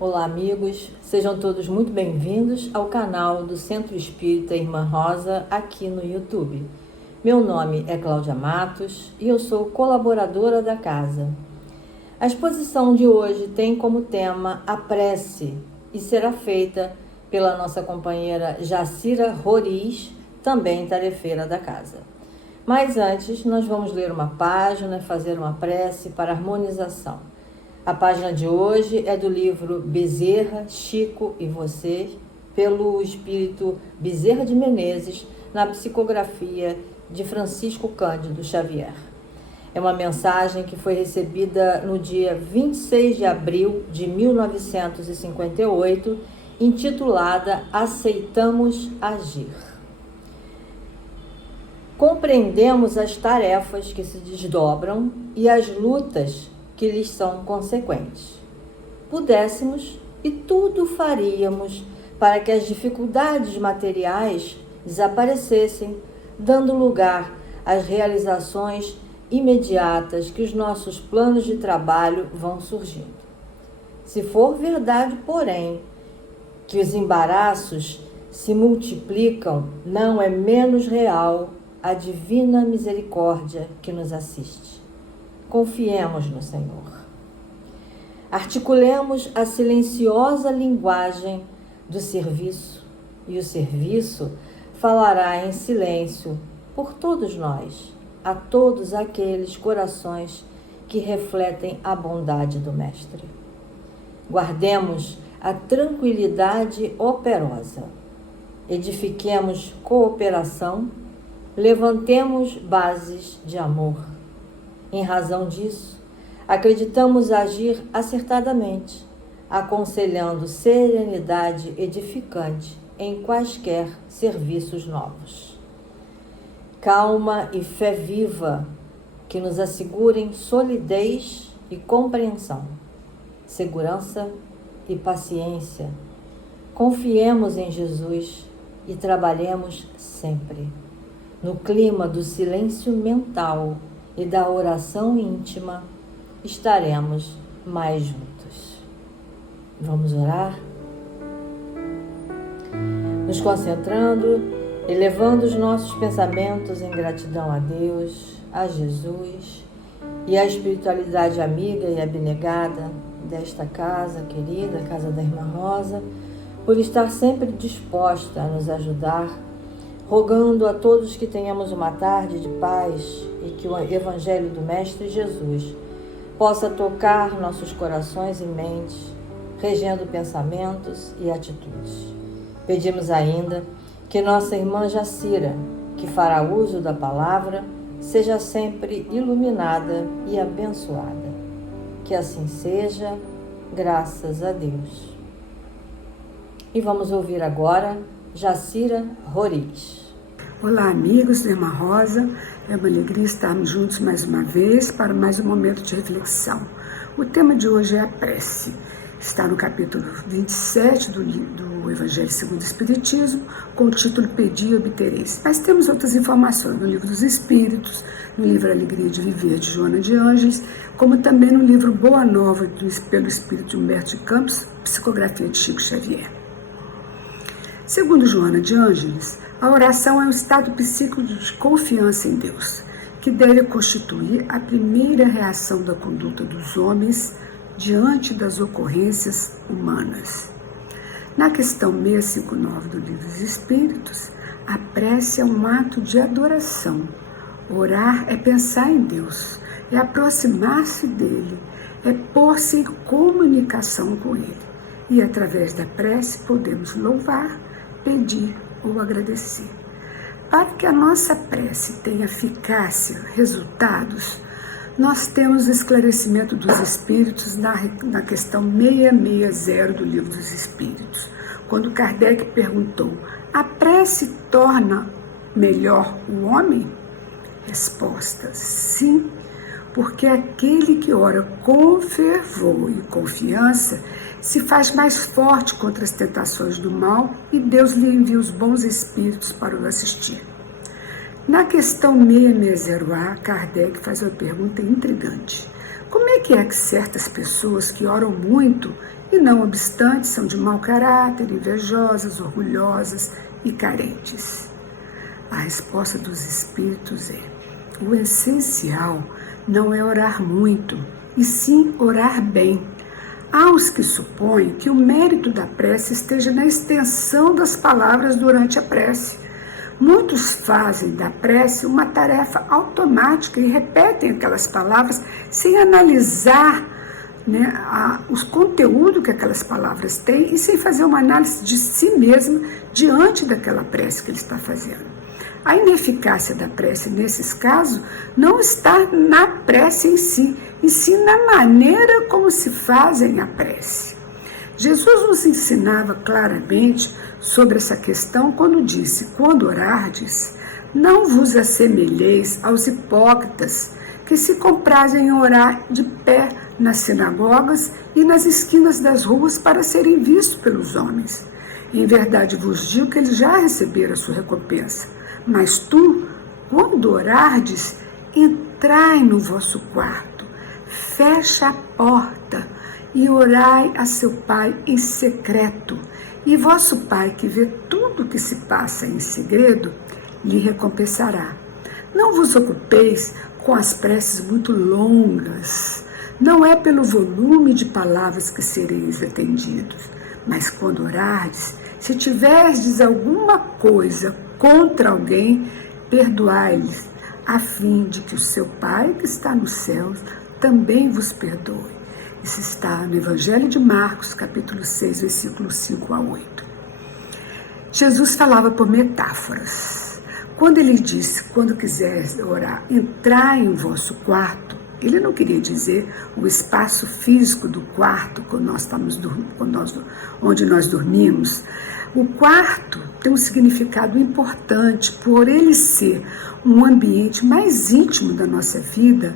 Olá, amigos, sejam todos muito bem-vindos ao canal do Centro Espírita Irmã Rosa aqui no YouTube. Meu nome é Cláudia Matos e eu sou colaboradora da casa. A exposição de hoje tem como tema a prece e será feita pela nossa companheira Jacira Roriz, também tarefeira da casa. Mas antes, nós vamos ler uma página e fazer uma prece para harmonização. A página de hoje é do livro Bezerra, Chico e Você, pelo espírito Bezerra de Menezes, na psicografia de Francisco Cândido Xavier. É uma mensagem que foi recebida no dia 26 de abril de 1958, intitulada Aceitamos Agir. Compreendemos as tarefas que se desdobram e as lutas que lhes são consequentes. Pudéssemos e tudo faríamos para que as dificuldades materiais desaparecessem, dando lugar às realizações imediatas que os nossos planos de trabalho vão surgindo. Se for verdade, porém, que os embaraços se multiplicam, não é menos real a divina misericórdia que nos assiste. Confiemos no Senhor. Articulemos a silenciosa linguagem do serviço, e o serviço falará em silêncio por todos nós, a todos aqueles corações que refletem a bondade do Mestre. Guardemos a tranquilidade operosa. Edifiquemos cooperação, levantemos bases de amor. Em razão disso, acreditamos agir acertadamente, aconselhando serenidade edificante em quaisquer serviços novos. Calma e fé viva que nos assegurem solidez e compreensão, segurança e paciência. Confiemos em Jesus e trabalhemos sempre no clima do silêncio mental e da oração íntima, estaremos mais juntos. Vamos orar? Nos concentrando, elevando os nossos pensamentos em gratidão a Deus, a Jesus e à espiritualidade amiga e abnegada desta casa querida, a Casa da Irmã Rosa, por estar sempre disposta a nos ajudar, rogando a todos que tenhamos uma tarde de paz e que o Evangelho do Mestre Jesus possa tocar nossos corações e mentes, regendo pensamentos e atitudes. Pedimos ainda que nossa irmã Jacira, que fará uso da palavra, seja sempre iluminada e abençoada. Que assim seja, graças a Deus. E vamos ouvir agora Jacira Roriz. Olá, amigos da Irmã Rosa. É uma alegria estarmos juntos mais uma vez para mais um momento de reflexão. O tema de hoje é a prece. Está no capítulo 27 do Evangelho segundo o Espiritismo, com o título Pedi e Obtereis. Mas temos outras informações no Livro dos Espíritos, no livro Alegria de Viver, de Joana de Ângeles, como também no livro Boa Nova, pelo Espírito Humberto de Campos, psicografia de Chico Xavier. Segundo Joana de Ângeles, a oração é um estado psíquico de confiança em Deus, que deve constituir a primeira reação da conduta dos homens diante das ocorrências humanas. Na questão 659 do Livro dos Espíritos, a prece é um ato de adoração. Orar é pensar em Deus, é aproximar-se dele, é pôr-se em comunicação com ele. E através da prece podemos louvar, pedir ou agradecer. Para que a nossa prece tenha eficácia, resultados, nós temos o esclarecimento dos Espíritos na questão 660 do Livro dos Espíritos, quando Kardec perguntou: a prece torna melhor o homem? Resposta: sim, porque aquele que ora com fervor e confiança se faz mais forte contra as tentações do mal e Deus lhe envia os bons espíritos para o assistir. Na questão 660A, Kardec faz uma pergunta intrigante. Como é que certas pessoas que oram muito e não obstante são de mau caráter, invejosas, orgulhosas e carentes. A resposta dos espíritos é: o essencial não é orar muito, e sim orar bem. Há os que supõem que o mérito da prece esteja na extensão das palavras durante a prece. Muitos fazem da prece uma tarefa automática e repetem aquelas palavras sem analisar, os conteúdos que aquelas palavras têm e sem fazer uma análise de si mesmo diante daquela prece que ele está fazendo. A ineficácia da prece, nesses casos, não está na prece em si, e sim na maneira como se fazem a prece. Jesus nos ensinava claramente sobre essa questão quando disse: quando orardes, não vos assemelheis aos hipócritas que se comprazem em orar de pé nas sinagogas e nas esquinas das ruas para serem vistos pelos homens. Em verdade vos digo que eles já receberam a sua recompensa. Mas tu, quando orardes, entrai no vosso quarto, fecha a porta e orai a seu Pai em secreto. E vosso Pai, que vê tudo o que se passa em segredo, lhe recompensará. Não vos ocupeis com as preces muito longas. Não é pelo volume de palavras que sereis atendidos, mas quando orardes, se tiverdes alguma coisa contra alguém, perdoai-lhes, a fim de que o seu Pai que está nos céus também vos perdoe. Isso está no Evangelho de Marcos, capítulo 6, versículos 5 a 8. Jesus falava por metáforas. Quando ele disse: quando quiseres orar, entrai em vosso quarto, ele não queria dizer o espaço físico do quarto onde nós dormimos. O quarto tem um significado importante por ele ser um ambiente mais íntimo da nossa vida,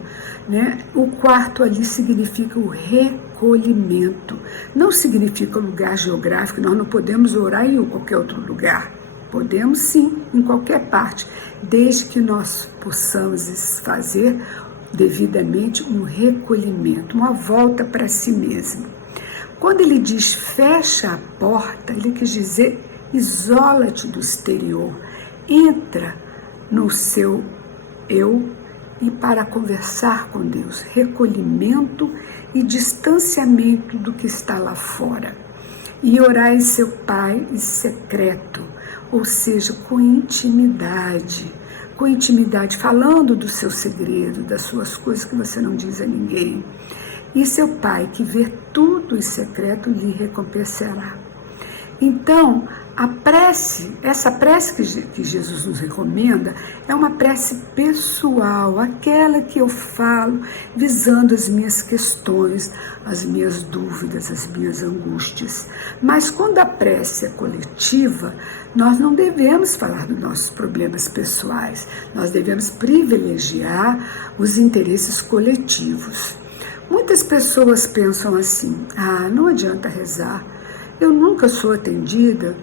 O quarto ali significa o recolhimento, não significa lugar geográfico. Nós não podemos orar em qualquer outro lugar. Podemos sim, em qualquer parte, desde que nós possamos fazer devidamente um recolhimento, uma volta para si mesmo. Quando ele diz fecha a porta, ele quis dizer isola-te do exterior, entra no seu eu e para conversar com Deus, recolhimento e distanciamento do que está lá fora. E orai seu Pai em secreto, ou seja, com intimidade, falando do seu segredo, das suas coisas que você não diz a ninguém. E seu Pai, que vê tudo em secreto, lhe recompensará. Então, essa prece que Jesus nos recomenda é uma prece pessoal, aquela que eu falo visando as minhas questões, as minhas dúvidas, as minhas angústias. Mas quando a prece é coletiva, nós não devemos falar dos nossos problemas pessoais, nós devemos privilegiar os interesses coletivos. Muitas pessoas pensam assim: não adianta rezar, eu nunca sou atendida.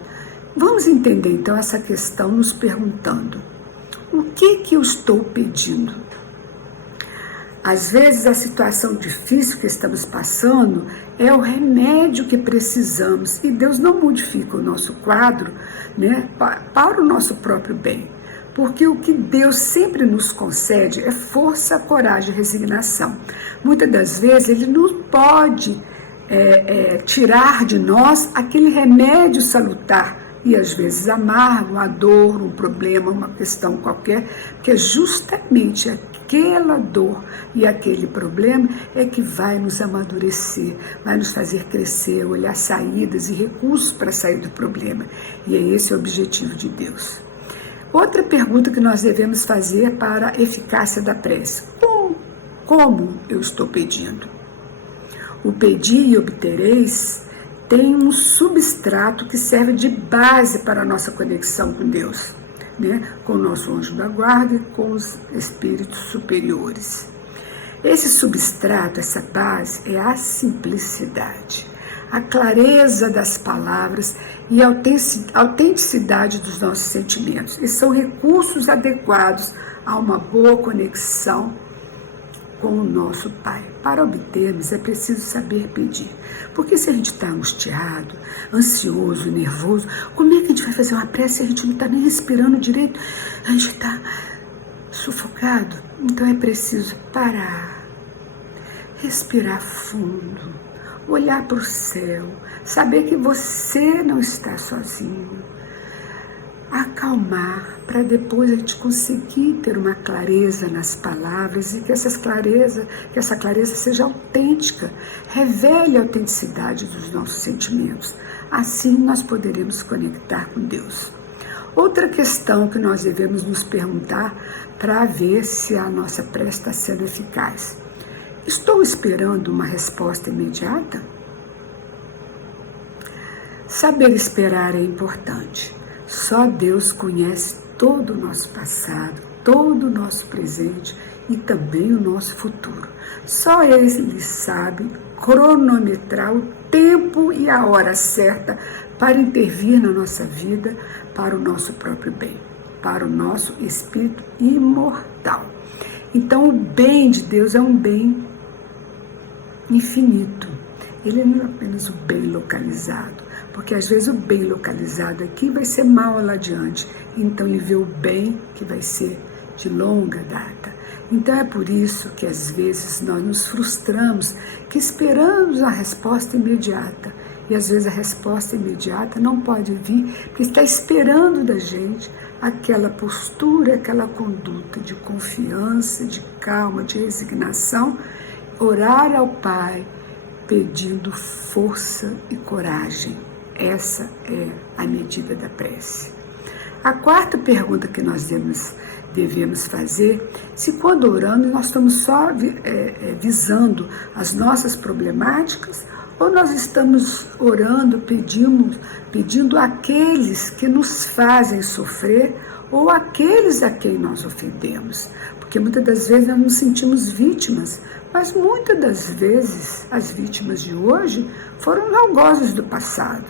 Vamos entender então essa questão nos perguntando: o que eu estou pedindo? Às vezes a situação difícil que estamos passando é o remédio que precisamos, e Deus não modifica o nosso quadro, para o nosso próprio bem. Porque o que Deus sempre nos concede é força, coragem e resignação. Muitas das vezes Ele não pode tirar de nós aquele remédio salutar, e às vezes amargo, a dor, um problema, uma questão qualquer, porque é justamente aquela dor e aquele problema é que vai nos amadurecer, vai nos fazer crescer, olhar saídas e recursos para sair do problema. E é esse o objetivo de Deus. Outra pergunta que nós devemos fazer para a eficácia da prece: como eu estou pedindo? O pedir e obtereis tem um substrato que serve de base para a nossa conexão com Deus, com o nosso anjo da guarda e com os espíritos superiores. Esse substrato, essa base, é a simplicidade, a clareza das palavras e a autenticidade dos nossos sentimentos. E são recursos adequados a uma boa conexão com o nosso Pai. Para obtermos é preciso saber pedir. Porque se a gente está angustiado, ansioso, nervoso, como é que a gente vai fazer uma prece se a gente não está nem respirando direito? A gente está sufocado. Então é preciso parar, respirar fundo, olhar para o céu, saber que você não está sozinho, acalmar, para depois a gente conseguir ter uma clareza nas palavras e que essa clareza seja autêntica, revele a autenticidade dos nossos sentimentos. Assim nós poderemos conectar com Deus. Outra questão que nós devemos nos perguntar para ver se a nossa prece está sendo eficaz: estou esperando uma resposta imediata? Saber esperar é importante. Só Deus conhece todo o nosso passado, todo o nosso presente e também o nosso futuro. Só Ele sabe cronometrar o tempo e a hora certa para intervir na nossa vida, para o nosso próprio bem, para o nosso espírito imortal. Então, o bem de Deus é um bem infinito. Ele não é apenas o bem localizado, porque às vezes o bem localizado aqui vai ser mal lá adiante. Então ele vê o bem que vai ser de longa data. Então é por isso que às vezes nós nos frustramos, que esperamos a resposta imediata. E às vezes a resposta imediata não pode vir, porque está esperando da gente aquela postura, aquela conduta de confiança, de calma, de resignação, orar ao Pai, pedindo força e coragem. Essa é a medida da prece. A quarta pergunta que nós devemos fazer: se quando oramos nós estamos só visando as nossas problemáticas, ou nós estamos orando, pedindo àqueles que nos fazem sofrer, ou àqueles a quem nós ofendemos? Porque muitas das vezes nós nos sentimos vítimas, mas muitas das vezes as vítimas de hoje foram os algozes do passado.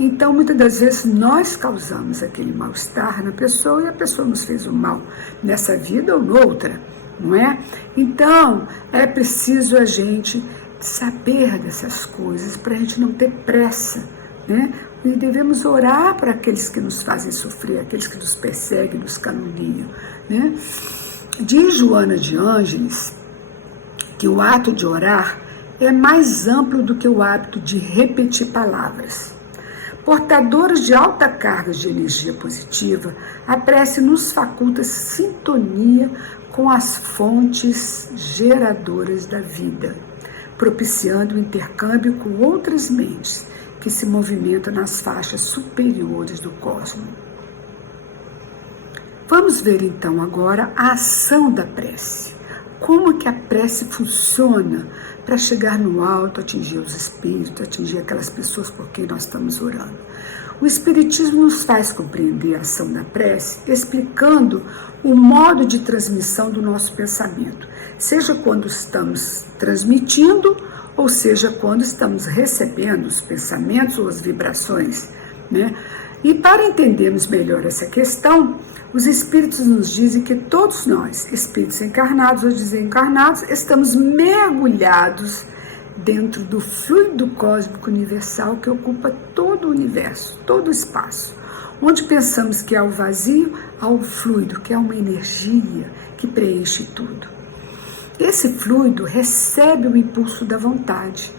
Então, muitas das vezes nós causamos aquele mal-estar na pessoa e a pessoa nos fez o mal nessa vida ou noutra, não é? Então, é preciso a gente saber dessas coisas para a gente não ter pressa, né? E devemos orar para aqueles que nos fazem sofrer, aqueles que nos perseguem, nos caluniam, né? Diz Joana de Ângeles que o ato de orar é mais amplo do que o hábito de repetir palavras. Portadores de alta carga de energia positiva, a prece nos faculta sintonia com as fontes geradoras da vida, propiciando o intercâmbio com outras mentes que se movimentam nas faixas superiores do cosmos. Vamos ver então agora a ação da prece. Como que a prece funciona para chegar no alto, atingir os espíritos, atingir aquelas pessoas por quem nós estamos orando. O Espiritismo nos faz compreender a ação da prece, explicando o modo de transmissão do nosso pensamento, seja quando estamos transmitindo, ou seja quando estamos recebendo os pensamentos ou as vibrações, né? E para entendermos melhor essa questão, os Espíritos nos dizem que todos nós, espíritos encarnados ou desencarnados, estamos mergulhados dentro do fluido cósmico universal que ocupa todo o universo, todo o espaço. Onde pensamos que há o vazio, há o fluido, que é uma energia que preenche tudo. Esse fluido recebe o impulso da vontade.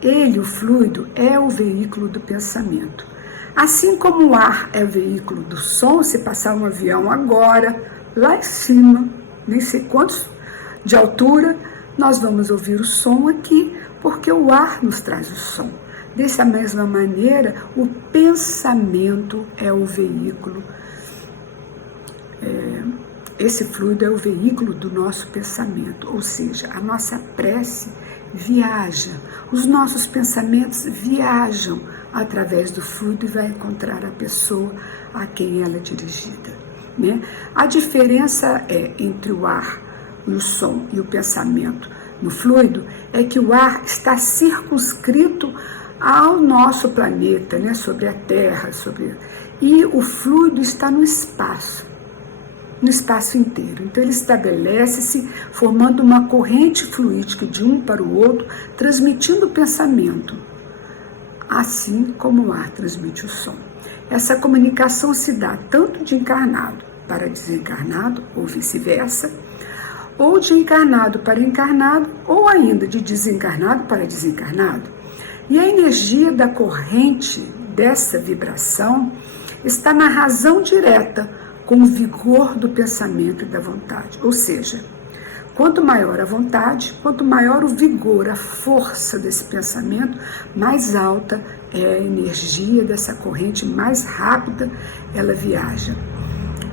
Ele, o fluido, é o veículo do pensamento. Assim como o ar é o veículo do som, se passar um avião agora, lá em cima, nem sei quantos de altura, nós vamos ouvir o som aqui, porque o ar nos traz o som. Dessa mesma maneira, o pensamento é o veículo, esse fluido é o veículo do nosso pensamento, ou seja, a nossa prece viaja, os nossos pensamentos viajam através do fluido e vai encontrar a pessoa a quem ela é dirigida, né? A diferença entre o ar, o som e o pensamento no fluido é que o ar está circunscrito ao nosso planeta, né? Sobre a Terra, e o fluido está no espaço. no espaço inteiro. Então ele estabelece-se formando uma corrente fluídica de um para o outro, transmitindo o pensamento, assim como o ar transmite o som. Essa comunicação se dá tanto de encarnado para desencarnado, ou vice-versa, ou de encarnado para encarnado, ou ainda de desencarnado para desencarnado. E a energia da corrente dessa vibração está na razão direta com o vigor do pensamento e da vontade. Ou seja, quanto maior a vontade, quanto maior o vigor, a força desse pensamento, mais alta é a energia dessa corrente, mais rápida ela viaja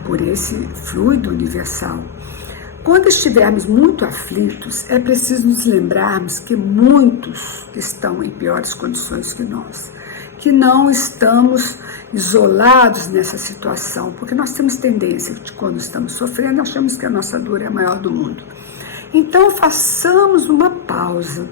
por esse fluido universal. Quando estivermos muito aflitos, é preciso nos lembrarmos que muitos estão em piores condições que nós, que não estamos isolados nessa situação, porque nós temos tendência de, quando estamos sofrendo, achamos que a nossa dor é a maior do mundo. Então, façamos uma pausa.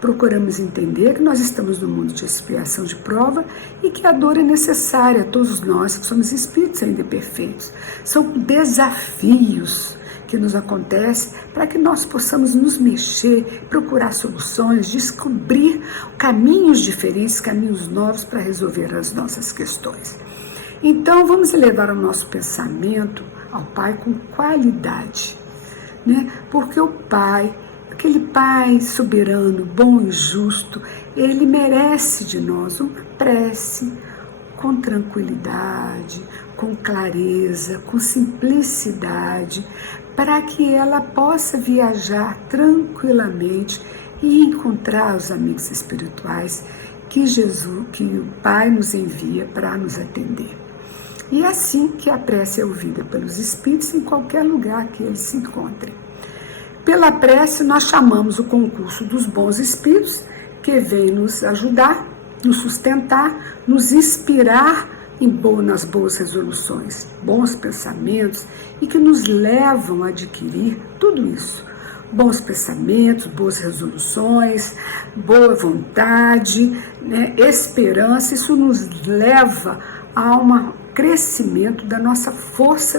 Procuramos entender que nós estamos no mundo de expiação, de prova, e que a dor é necessária a todos nós, que somos espíritos ainda imperfeitos. São desafios que nos acontecem para que nós possamos nos mexer, procurar soluções, descobrir caminhos diferentes, caminhos novos para resolver as nossas questões. Então, vamos elevar o nosso pensamento ao Pai com qualidade, né? Porque o Pai, aquele Pai soberano, bom e justo, ele merece de nós uma prece com tranquilidade, com clareza, com simplicidade, para que ela possa viajar tranquilamente e encontrar os amigos espirituais que o Pai nos envia para nos atender. E é assim que a prece é ouvida pelos espíritos em qualquer lugar que eles se encontrem. Pela prece, nós chamamos o concurso dos bons espíritos, que vem nos ajudar, nos sustentar, nos inspirar nas boas resoluções, bons pensamentos, e que nos levam a adquirir tudo isso. Bons pensamentos, boas resoluções, boa vontade, né, esperança. Isso nos leva a um crescimento da nossa força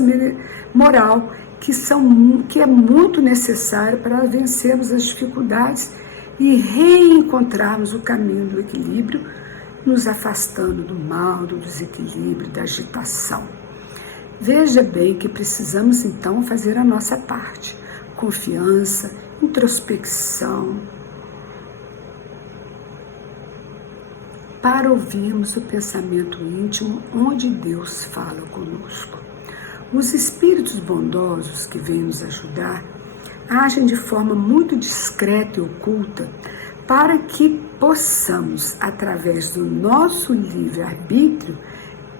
moral, que é muito necessário para vencermos as dificuldades e reencontrarmos o caminho do equilíbrio, nos afastando do mal, do desequilíbrio, da agitação. Veja bem que precisamos então fazer a nossa parte. Confiança, introspecção, para ouvirmos o pensamento íntimo onde Deus fala conosco. Os espíritos bondosos que vêm nos ajudar agem de forma muito discreta e oculta para que possamos, através do nosso livre-arbítrio,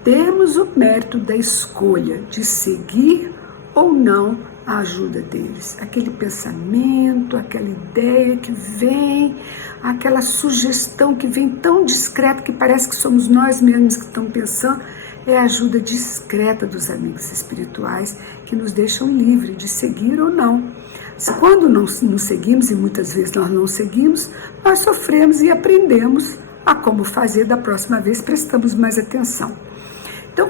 termos o mérito da escolha de seguir ou não a ajuda deles. Aquele pensamento, aquela ideia que vem, aquela sugestão que vem tão discreta que parece que somos nós mesmos que estamos pensando, é a ajuda discreta dos amigos espirituais que nos deixam livres de seguir ou não. Quando não seguimos, e muitas vezes nós não seguimos, nós sofremos e aprendemos a como fazer da próxima vez, prestamos mais atenção. Então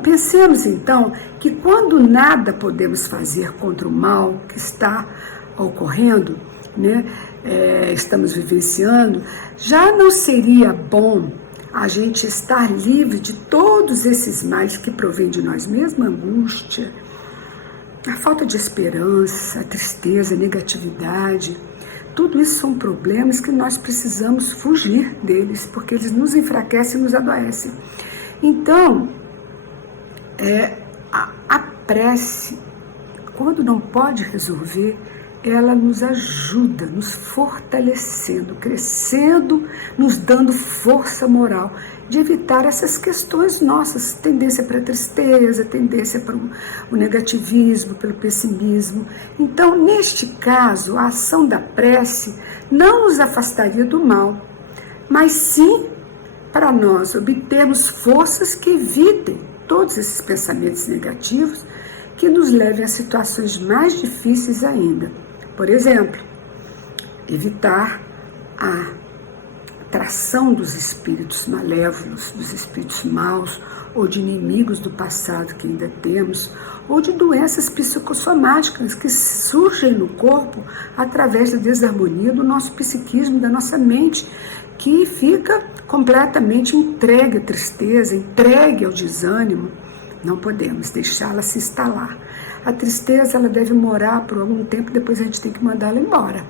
pensemos então que quando nada podemos fazer contra o mal que está ocorrendo, né, estamos vivenciando, já não seria bom a gente estar livre de todos esses males que provêm de nós mesmos, a angústia, a falta de esperança, a tristeza, a negatividade. Tudo isso são problemas que nós precisamos fugir deles, porque eles nos enfraquecem e nos adoecem. Então, a prece, quando não pode resolver, ela nos ajuda, nos fortalecendo, crescendo, nos dando força moral de evitar essas questões nossas, tendência para a tristeza, tendência para o negativismo, pelo pessimismo. Então, neste caso, a ação da prece não nos afastaria do mal, mas sim para nós obtermos forças que evitem todos esses pensamentos negativos que nos levem a situações mais difíceis ainda. Por exemplo, evitar a atração dos espíritos malévolos, dos espíritos maus, ou de inimigos do passado que ainda temos, ou de doenças psicossomáticas que surgem no corpo através da desarmonia do nosso psiquismo, da nossa mente, que fica completamente entregue à tristeza, entregue ao desânimo. Não podemos deixá-la se instalar. A tristeza, ela deve morar por algum tempo, depois a gente tem que mandá-la embora.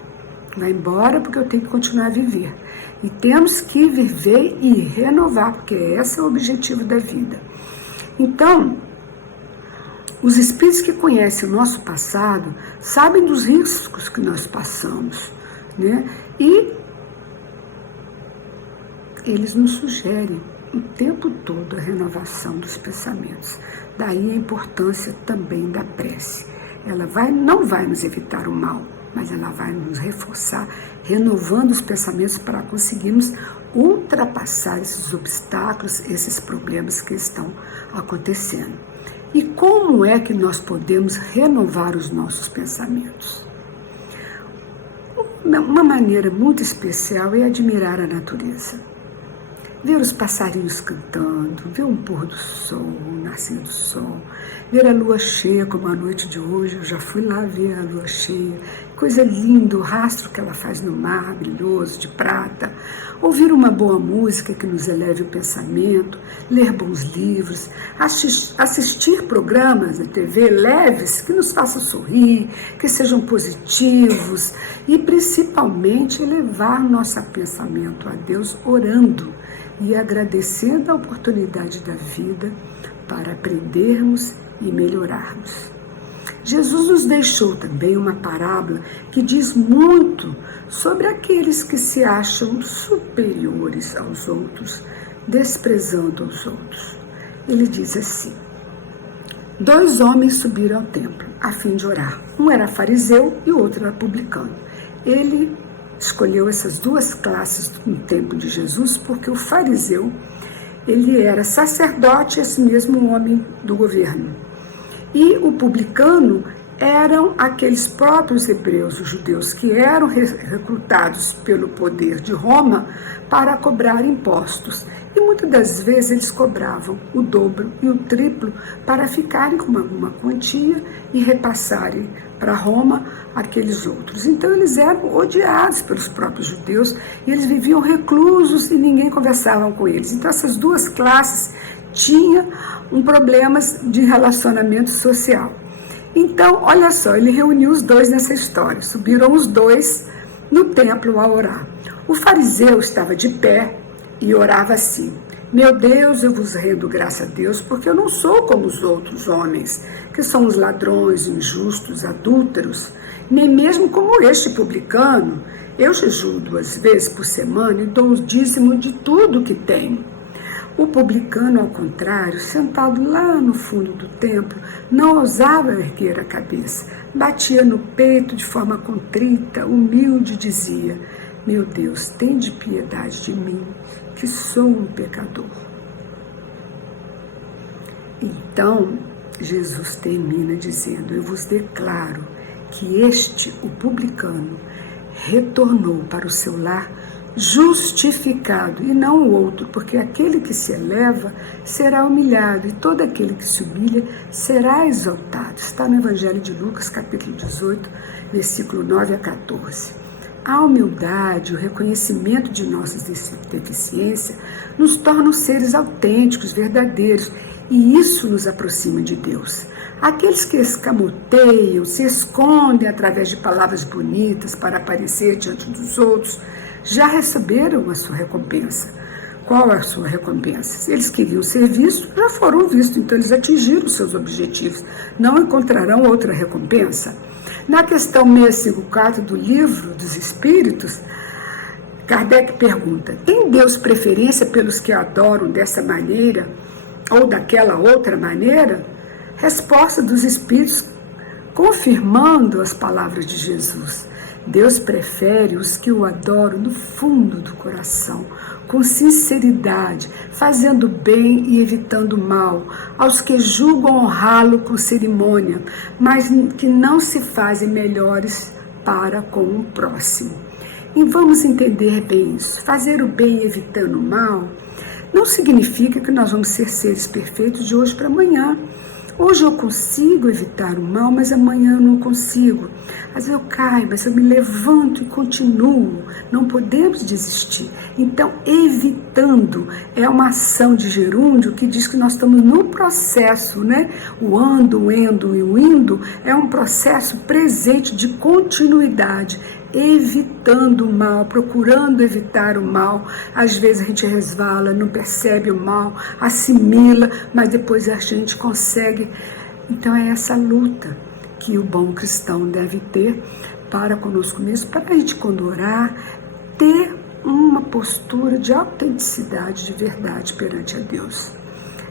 Vai embora porque eu tenho que continuar a viver. E temos que viver e renovar, porque esse é o objetivo da vida. Então, os espíritos que conhecem o nosso passado sabem dos riscos que nós passamos, né? E eles nos sugerem o tempo todo a renovação dos pensamentos. Daí a importância também da prece. Ela não vai nos evitar o mal, mas ela vai nos reforçar, renovando os pensamentos para conseguirmos ultrapassar esses obstáculos, esses problemas que estão acontecendo. E como é que nós podemos renovar os nossos pensamentos? Uma maneira muito especial é admirar a natureza. Ver os passarinhos cantando, ver um pôr do sol, um nascer do sol, ver a lua cheia, como a noite de hoje, eu já fui lá ver a lua cheia, coisa linda, o rastro que ela faz no mar, brilhoso, de prata, ouvir uma boa música que nos eleve o pensamento, ler bons livros, assistir programas de TV leves que nos façam sorrir, que sejam positivos e principalmente elevar nosso pensamento a Deus orando e agradecendo a oportunidade da vida para aprendermos e melhorarmos. Jesus nos deixou também uma parábola que diz muito sobre aqueles que se acham superiores aos outros, desprezando os outros. Ele diz assim: 2 homens subiram ao templo a fim de orar. Um era fariseu e o outro era publicano. Ele escolheu essas 2 classes no tempo de Jesus porque o fariseu, ele era sacerdote, esse mesmo homem do governo. E o publicano eram aqueles próprios hebreus, os judeus, que eram recrutados pelo poder de Roma para cobrar impostos. E muitas das vezes eles cobravam o dobro e o triplo para ficarem com alguma quantia e repassarem para Roma aqueles outros. Então eles eram odiados pelos próprios judeus e eles viviam reclusos e ninguém conversava com eles. Então essas 2 classes tinham problemas de relacionamento social. Então, olha só, ele reuniu os 2 nessa história. Subiram os 2 no templo a orar. O fariseu estava de pé e orava assim: meu Deus, eu vos rendo graça a Deus, porque eu não sou como os outros homens, que são os ladrões, injustos, adúlteros, nem mesmo como este publicano. Eu jejuo 2 vezes por semana e dou o dízimo de tudo que tenho. O publicano, ao contrário, sentado lá no fundo do templo, não ousava erguer a cabeça, batia no peito de forma contrita, humilde, e dizia: meu Deus, tende piedade de mim, que sou um pecador. Então, Jesus termina dizendo: eu vos declaro que este, o publicano, retornou para o seu lar justificado, e não o outro, porque aquele que se eleva será humilhado, e todo aquele que se humilha será exaltado. Está no Evangelho de Lucas, capítulo 18, versículo 9 a 14. A humildade, o reconhecimento de nossas deficiências, nos tornam seres autênticos, verdadeiros, e isso nos aproxima de Deus. Aqueles que escamoteiam, se escondem através de palavras bonitas para aparecer diante dos outros, já receberam a sua recompensa. Qual é a sua recompensa? Se eles queriam ser vistos, já foram vistos, então eles atingiram os seus objetivos. Não encontrarão outra recompensa. Na questão 654 do Livro dos Espíritos, Kardec pergunta: tem Deus preferência pelos que adoram dessa maneira ou daquela outra maneira? Resposta dos Espíritos, confirmando as palavras de Jesus: Deus prefere os que o adoram do fundo do coração, com sinceridade, fazendo bem e evitando mal, aos que julgam honrá-lo com cerimônia, mas que não se fazem melhores para com o próximo. E vamos entender bem isso. Fazer o bem evitando o mal não significa que nós vamos ser seres perfeitos de hoje para amanhã. Hoje eu consigo evitar o mal, mas amanhã eu não consigo. Às vezes eu caio, mas eu me levanto e continuo. Não podemos desistir. Então, evitando é uma ação de gerúndio que diz que nós estamos num processo, né? O ando, o endo e o indo é um processo presente de continuidade, evitando o mal, procurando evitar o mal. Às vezes a gente resvala, não percebe o mal, assimila, mas depois a gente consegue. Então é essa luta que o bom cristão deve ter para conosco mesmo, para a gente, quando orar, ter uma postura de autenticidade, de verdade perante a Deus.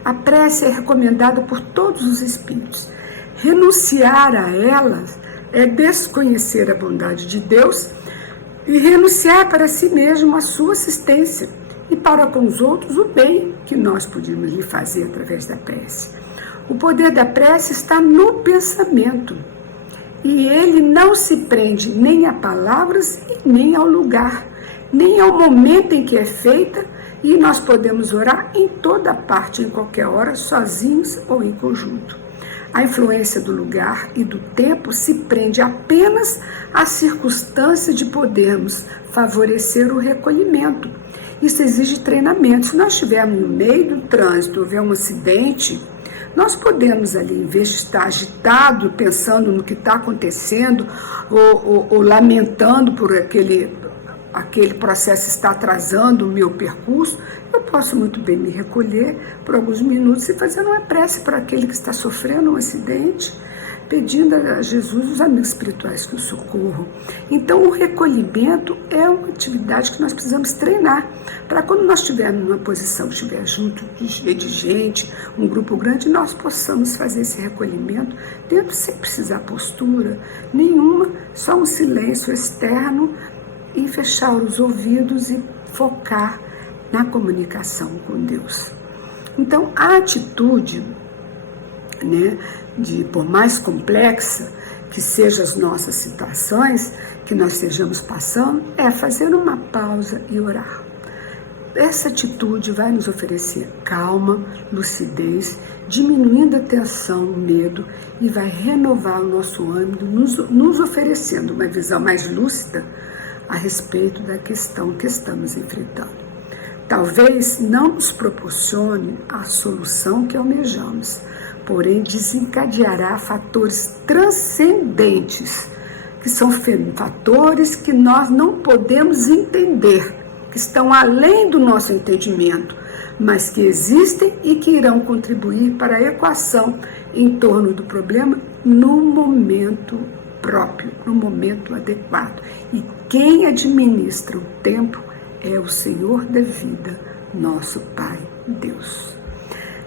A prece é recomendada por todos os espíritos. Renunciar a elas é desconhecer a bondade de Deus e renunciar para si mesmo a sua assistência e para com os outros o bem que nós podemos lhe fazer através da prece. O poder da prece está no pensamento e ele não se prende nem a palavras e nem ao lugar, nem ao momento em que é feita, e nós podemos orar em toda parte, em qualquer hora, sozinhos ou em conjunto. A influência do lugar e do tempo se prende apenas à circunstância de podermos favorecer o recolhimento. Isso exige treinamento. Se nós estivermos no meio do trânsito, houver um acidente, nós podemos ali, em vez de estar agitado, pensando no que está acontecendo, ou lamentando por aquele processo está atrasando o meu percurso, eu posso muito bem me recolher por alguns minutos e fazer uma prece para aquele que está sofrendo um acidente, pedindo a Jesus, os amigos espirituais, que o socorram. Então, o recolhimento é uma atividade que nós precisamos treinar, para quando nós estivermos numa posição, estiver junto de gente, um grupo grande, nós possamos fazer esse recolhimento, dentro sem precisar postura nenhuma, só um silêncio externo, e fechar os ouvidos e focar na comunicação com Deus. Então, a atitude, né, por mais complexa que sejam as nossas situações, que nós estejamos passando, é fazer uma pausa e orar. Essa atitude vai nos oferecer calma, lucidez, diminuindo a tensão, o medo, e vai renovar o nosso ânimo, nos oferecendo uma visão mais lúcida a respeito da questão que estamos enfrentando. Talvez não nos proporcione a solução que almejamos, porém desencadeará fatores transcendentes, que são fatores que nós não podemos entender, que estão além do nosso entendimento, mas que existem e que irão contribuir para a equação em torno do problema no momento próprio, no momento adequado. E quem administra o tempo é o Senhor da vida, nosso Pai Deus.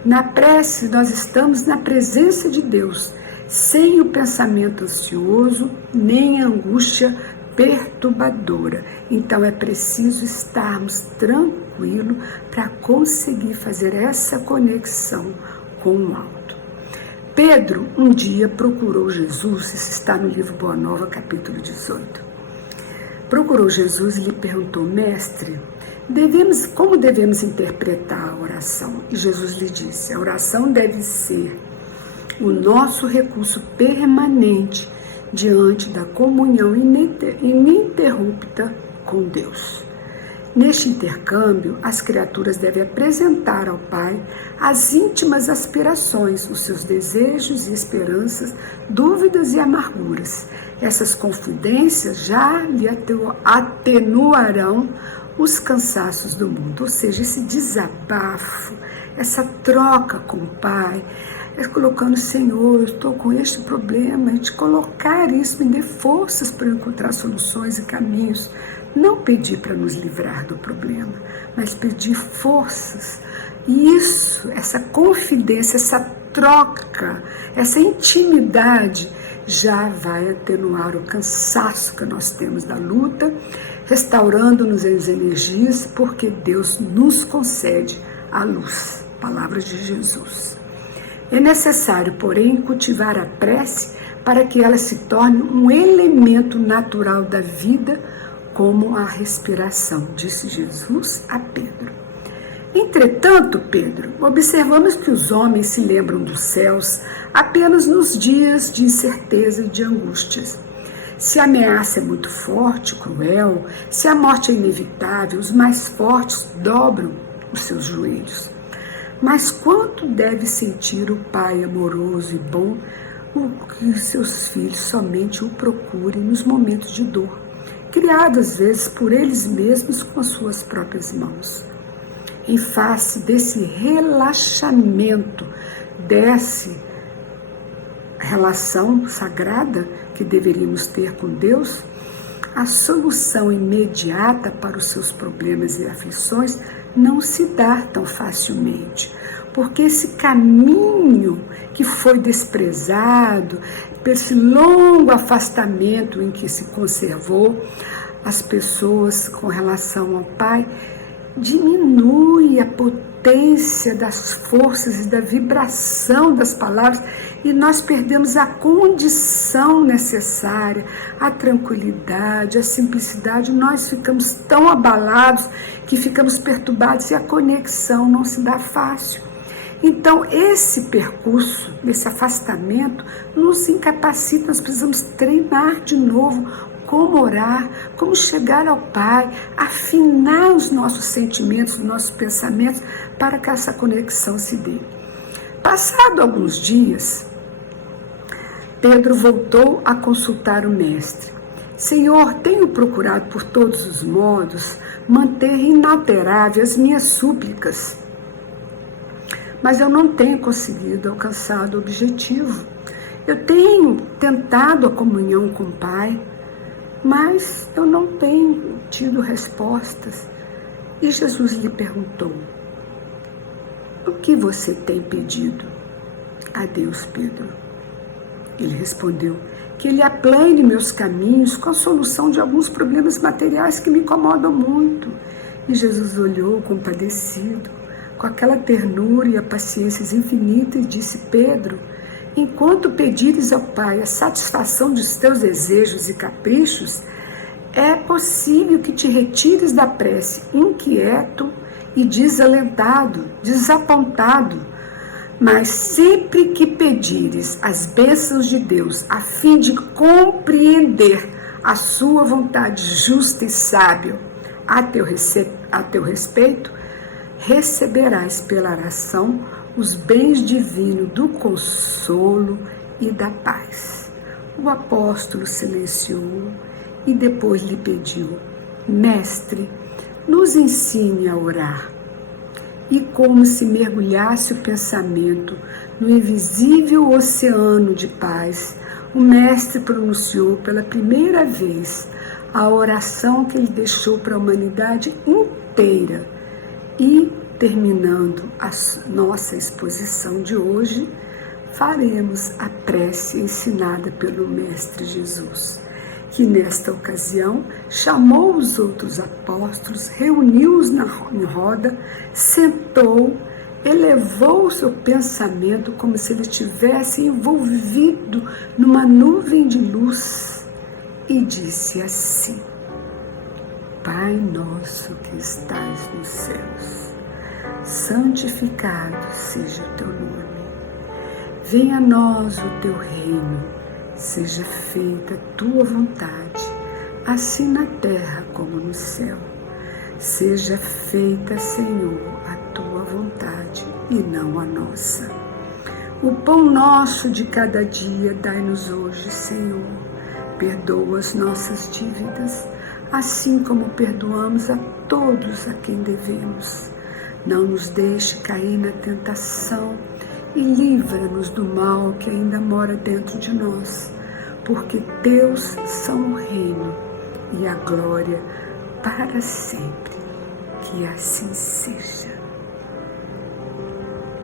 Na prece, nós estamos na presença de Deus, sem o pensamento ansioso, nem a angústia perturbadora. Então é preciso estarmos tranquilos para conseguir fazer essa conexão com o alto. Pedro um dia procurou Jesus, isso está no livro Boa Nova, capítulo 18. Procurou Jesus e lhe perguntou: mestre, como devemos interpretar a oração? E Jesus lhe disse: a oração deve ser o nosso recurso permanente diante da comunhão ininterrupta com Deus. Neste intercâmbio, as criaturas devem apresentar ao Pai as íntimas aspirações, os seus desejos e esperanças, dúvidas e amarguras. Essas confidências já lhe atenuarão os cansaços do mundo, ou seja, esse desabafo, essa troca com o Pai, colocando: Senhor, eu estou com este problema, e te colocar isso, me dê forças para eu encontrar soluções e caminhos. Não pedir para nos livrar do problema, mas pedir forças. E isso, essa confidência, essa troca, essa intimidade já vai atenuar o cansaço que nós temos da luta, restaurando-nos as energias, porque Deus nos concede a luz. Palavras de Jesus. É necessário, porém, cultivar a prece para que ela se torne um elemento natural da vida, como a respiração, disse Jesus a Pedro. Entretanto, Pedro, observamos que os homens se lembram dos céus apenas nos dias de incerteza e de angústias. Se a ameaça é muito forte, cruel, se a morte é inevitável, os mais fortes dobram os seus joelhos. Mas quanto deve sentir o pai amoroso e bom o que os seus filhos somente o procurem nos momentos de dor, criado às vezes por eles mesmos com as suas próprias mãos. Em face desse relaxamento, dessa relação sagrada que deveríamos ter com Deus, a solução imediata para os seus problemas e aflições não se dá tão facilmente, porque esse caminho que foi desprezado, por esse longo afastamento em que se conservou as pessoas com relação ao Pai, diminui a potência das forças e da vibração das palavras e nós perdemos a condição necessária, a tranquilidade, a simplicidade. Nós ficamos tão abalados que ficamos perturbados e a conexão não se dá fácil. Então, esse percurso, esse afastamento, nos incapacita, nós precisamos treinar de novo como orar, como chegar ao Pai, afinar os nossos sentimentos, os nossos pensamentos, para que essa conexão se dê. Passado alguns dias, Pedro voltou a consultar o mestre. Senhor, tenho procurado por todos os modos manter inalteráveis as minhas súplicas, mas eu não tenho conseguido alcançar o objetivo. Eu tenho tentado a comunhão com o Pai, mas eu não tenho tido respostas. E Jesus lhe perguntou: o que você tem pedido a Deus, Pedro? Ele respondeu: que Ele aplane meus caminhos com a solução de alguns problemas materiais que me incomodam muito. E Jesus olhou compadecido, com aquela ternura e a paciência infinita, e disse: Pedro, enquanto pedires ao Pai a satisfação dos teus desejos e caprichos, é possível que te retires da prece inquieto e desalentado, desapontado. Mas sempre que pedires as bênçãos de Deus, a fim de compreender a sua vontade justa e sábia a teu respeito, receberás pela oração os bens divinos do consolo e da paz. O apóstolo silenciou e depois lhe pediu: Mestre, nos ensine a orar. E como se mergulhasse o pensamento no invisível oceano de paz, o mestre pronunciou pela primeira vez a oração que ele deixou para a humanidade inteira. E, terminando a nossa exposição de hoje, faremos a prece ensinada pelo Mestre Jesus, que nesta ocasião chamou os outros apóstolos, reuniu-os em roda, sentou, elevou o seu pensamento como se ele estivesse envolvido numa nuvem de luz e disse assim: Pai nosso que estás nos céus, santificado seja o teu nome. Venha a nós o teu reino, seja feita a tua vontade, assim na terra como no céu. Seja feita, Senhor, a tua vontade e não a nossa. O pão nosso de cada dia dai-nos hoje, Senhor. Perdoa as nossas dívidas, assim como perdoamos a todos a quem devemos. Não nos deixe cair na tentação e livra-nos do mal que ainda mora dentro de nós, porque teus são o reino e a glória para sempre. Que assim seja.